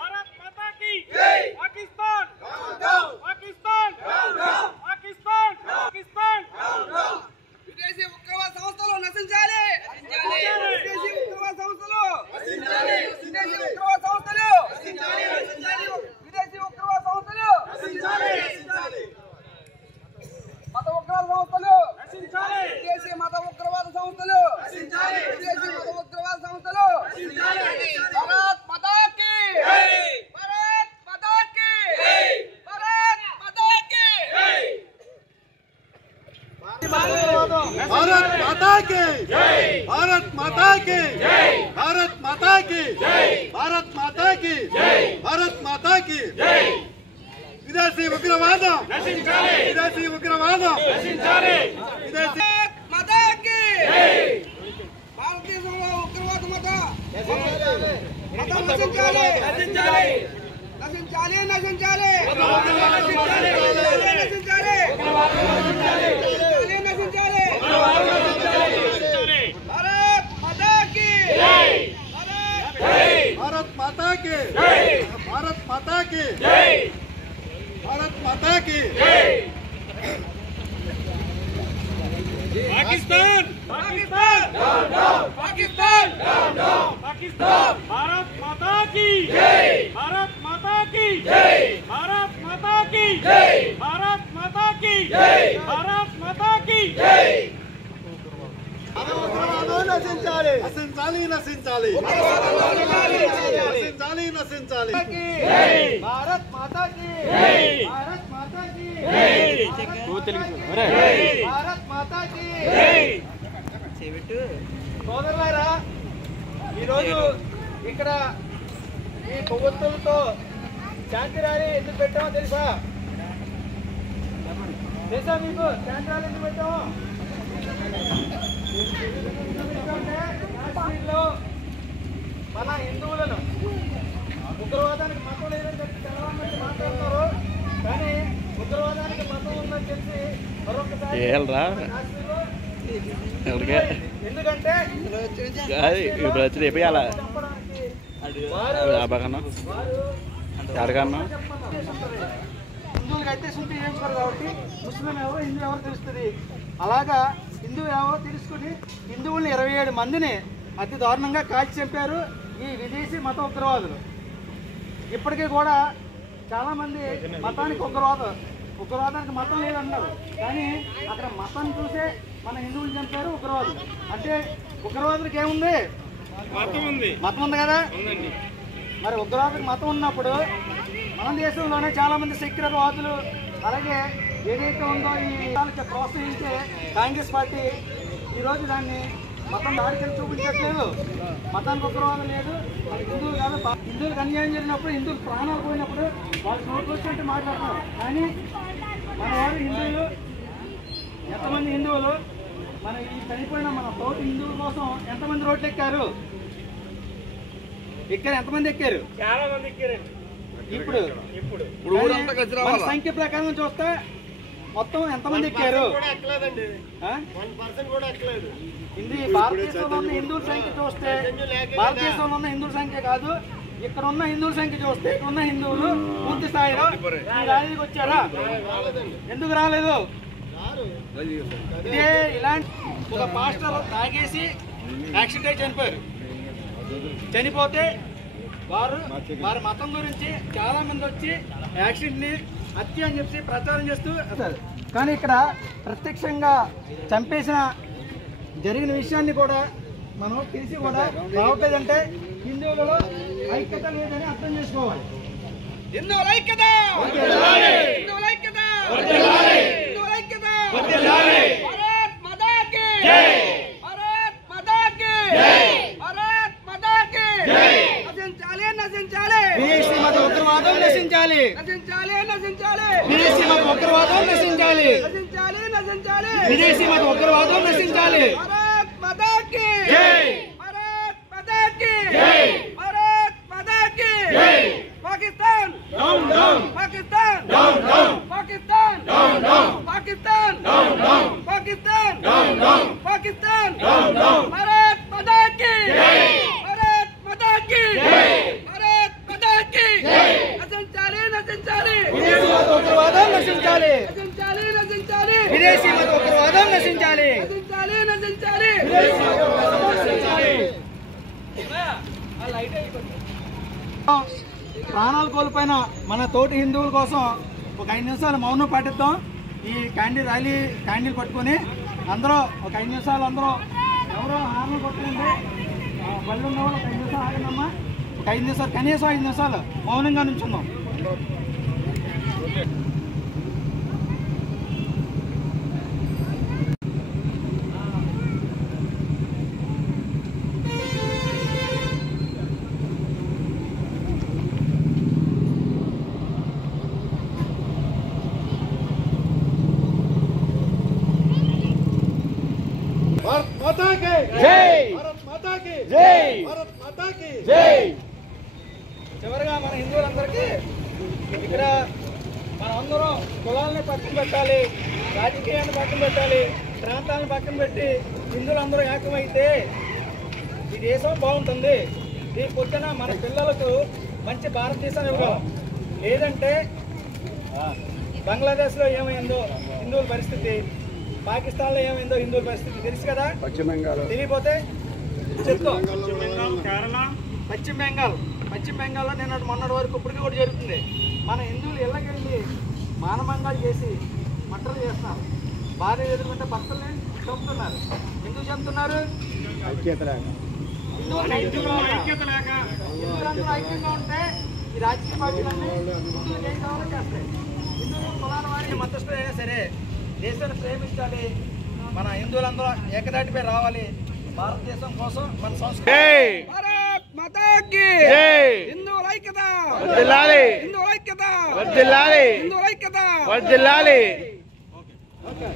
भारत माता की पाकिस्तान पाकिस्तान पाकिस्तान पाकिस्तान विदेशी उग्रवाद संस्थలు నశించాలి విదేశీ ఉగ్రవాద సంస్థలు నశించాలి విదేశీ ఉగ్రవాద సంస్థలు నశించాలి విదేశీ ఉగ్రవాద సంస్థలు నశించాలి మత ఉగ్రవాద సంస్థలు నశించాలి విదేశీ మత ఉగ్రవాద సంస్థలు నశించాలి విదేశీ మత ఉగ్రవాద సంస్థలు నశించాలి భారత్ మాతా కీ జై భారత్ మాతా కీ జై భారత్ మాతా కీ జై भारत माता की जय भारत माता की जय भारत माता की जय भारत माता की जय भारत माता की जय विदेशी उग्रवादం నశించాలి విదేశీ ఉగ్రవాదం నశించాలి విదేశీ మాతా కీ జై భారతదేశంలో ఉగ్రవాద మత నశించాలి నశించాలి నశించాలి నశించాలి నశించాలి నశించాలి भारत माता की जय भारत माता की जय भारत माता की जय पाकिस्तान पाकिस्तान पाकिस्तान पाकिस्तान भारत माता की जय भारत माता की जय भारत माता की जय भारत माता की जय भारत माता की जय నశించాలి నశించాలి నశించాలి నశించాలి నశించాలి భారత్ మాతా కీ భారత్ మాతా కీ భారత్ మాతా కీ సోదరులారా ఈరోజు ఇక్కడ ఈ కొవ్వొత్తులతో శాంతి ర్యాలీ ఎందుకు పెట్టామో తెలుసా మీకు శాంతి ర్యాలీ ఎందుకు పెట్టామో కాశ్మీర్లో మన హిందువులను ఉగ్రవాదానికి మతం లేదని చెప్పి చాలా మంది మాట్లాడుతున్నారు కానీ ఉగ్రవాదానికి మతం ఉందని తెలిసి మరొకసారి ఎందుకంటే హిందువులకి అయితే శుద్ధి చేయించుకోరు కాబట్టి ముస్లిం ఎవరో హిందూ ఎవరో తెలుస్తుంది అలాగా హిందువు ఎవరో తెలుసుకుని హిందువుల్ని 27 మందిని అతి దారుణంగా కాల్చి చంపారు ఈ విదేశీ మత ఉగ్రవాదులు. ఇప్పటికీ కూడా చాలామంది మతానికి ఉగ్రవాదానికి మతం లేదన్నారు కానీ అక్కడ మతాన్ని చూసే మన హిందువులు చంపారు ఉగ్రవాదులు. అంటే ఉగ్రవాదులకు ఏముంది? మతం ఉంది కదా. మరి ఉగ్రవాదులకు మతం ఉన్నప్పుడు మన దేశంలోనే చాలామంది సెక్యులర్ వాదులు అలాగే ఏదైతే ఉందో ఈ ప్రోత్సహించే కాంగ్రెస్ పార్టీ ఈరోజు దాన్ని మతం దాడికి చూపించట్లేదు. మతానికి ఉగ్రవాదం లేదు, హిందువులు కాదు. హిందువులకు అన్యాయం జరిగినప్పుడు హిందువులు ప్రాణాలు పోయినప్పుడు వాళ్ళు నోట్లు వచ్చినట్టు మాట్లాడుతున్నారు. కానీ మన వారు హిందువులు ఎంతమంది హిందువులు మన ఈ చనిపోయిన మన తోటి హిందువుల కోసం ఎంతమంది రోడ్లు ఎక్కారు? ఎంతమంది ఎక్కారు? చాలా మంది ఎక్కారు. ఇప్పుడు సంఖ్య ప్రకారం చూస్తే మొత్తం ఎంతమంది ఎక్కారు? భారతదేశంలో ఉన్న హిందువుల సంఖ్య చూస్తే భారతదేశంలో ఉన్న హిందువుల సంఖ్య కాదు, ఇక్కడ ఉన్న హిందువుల సంఖ్య చూస్తే ఇక్కడ ఉన్న హిందువులు పూర్తి స్థాయిలో ఈ ర్యాలీకి వచ్చారా? ఎందుకు రాలేదు? ఇదే ఇలాంటి ఒక పాస్టర్ తాగేసి యాక్సిడెంట్ అయి చనిపోతే వారి మతం గురించి చాలా మంది వచ్చి యాక్సిడెంట్ ని హత్య అని చెప్పి ప్రచారం చేస్తూ, కానీ ఇక్కడ ప్రత్యక్షంగా చంపేసిన జరిగిన విషయాన్ని కూడా మనం తెలిసి కూడా రావట్లేదంటే హిందువులలో ఐక్యత లేదని అర్థం చేసుకోవాలి. హిందువుల ఐక్యత, హిందువుల ఐక్యత, హిందువుల ఐక్యత. భారత్ మాతా కీ జై, భారత్ మాతా కీ జై, భారత్ మాతా కీ జై. నశించాలి నశించాలి విదేశీ మత ఉగ్రవాదం, నశించాలి నశించాలి నశించాలి విదేశీ మత ఉగ్రవాదం, నశించాలి నశించాలి నశించాలి విదేశీ మత ఉగ్రవాదం, నశించాలి. భారత్ మాతా కీ జై, భారత్ మాతా కీ జై, భారత్ మాతా కీ జై. Pakistan down down, Pakistan down down, Pakistan down down, Pakistan down down, Pakistan down down, Pakistan down down. Bharat మాతా కీ జై, భారత్ మాతా కీ జై, భారత్ మాతా ప్రాణాలు కోల్పోయిన మన తోటి హిందువుల కోసం ఒక 5 నిమిషాలు మౌనం పాటిద్దాం. ఈ క్యాండిల్ పట్టుకొని అందరూ ఒక 5 నిమిషాలు అందరూ ఎవరో హార్లు కొట్టుకుంటే బళ్ళు ఉన్న వాళ్ళు ఒక 5 నిమిషాలు ఆగండమ్మా. ఒక 5 నిమిషాలు కనీసం 5 నిమిషాలు మౌనంగా నుంచుందాం. भारत माता की जय। भारत माता की जय। भारत माता की జై. చివరిగా మన హిందువులందరికీ ఇక్కడ మనందరం కులాలని పక్కన పెట్టాలి, రాజకీయాన్ని పక్కన పెట్టాలి, ప్రాంతాలను పక్కన పెట్టి హిందువులందరూ ఏకమైతే ఈ దేశం బాగుంటుంది. ఈ పొద్దున మన పిల్లలకు మంచి భారతదేశాన్ని ఇవ్వగలం. లేదంటే బంగ్లాదేశ్లో ఏమైందో హిందువుల పరిస్థితి, పాకిస్తాన్లో ఏమైందో హిందువుల పరిస్థితి తెలుసు కదా. తెలియపోతే చెప్తాం. పశ్చిమ బెంగాల్లో నిన్నటి మొన్నటి వరకు ఇప్పటికీ కూడా జరుగుతుంది. మన హిందువులు ఇళ్ళకెళ్ళి మానభంగాలు చేసి మట్టలు చేస్తున్నారు. భార్య ఎదుర్కొంటే భర్తల్ని చంపుతున్నారు. ఎందుకు చంపుతున్నారు? హిందువులందరూ ఐక్యంగా ఉంటే ఈ రాజకీయ పార్టీలన్నీ హిందువులు ఏం కావాలో చేస్తాయి. హిందువులు కులాల వారికి మద్దతు అయినా సరే దేశాన్ని ప్రేమించాలి. మన హిందువులందరూ ఏకదాటిపై రావాలి. భారతదేశం కోసం మన సంస్కృతి. భారత్ మాతా కీ జై. హిందువుల ఐక్యత వర్ధిల్లాలి. హిందువుల ఐక్యత వర్ధిల్లాలి. హిందువుల ఐక్యత వర్ధిల్లాలి. ఓకే.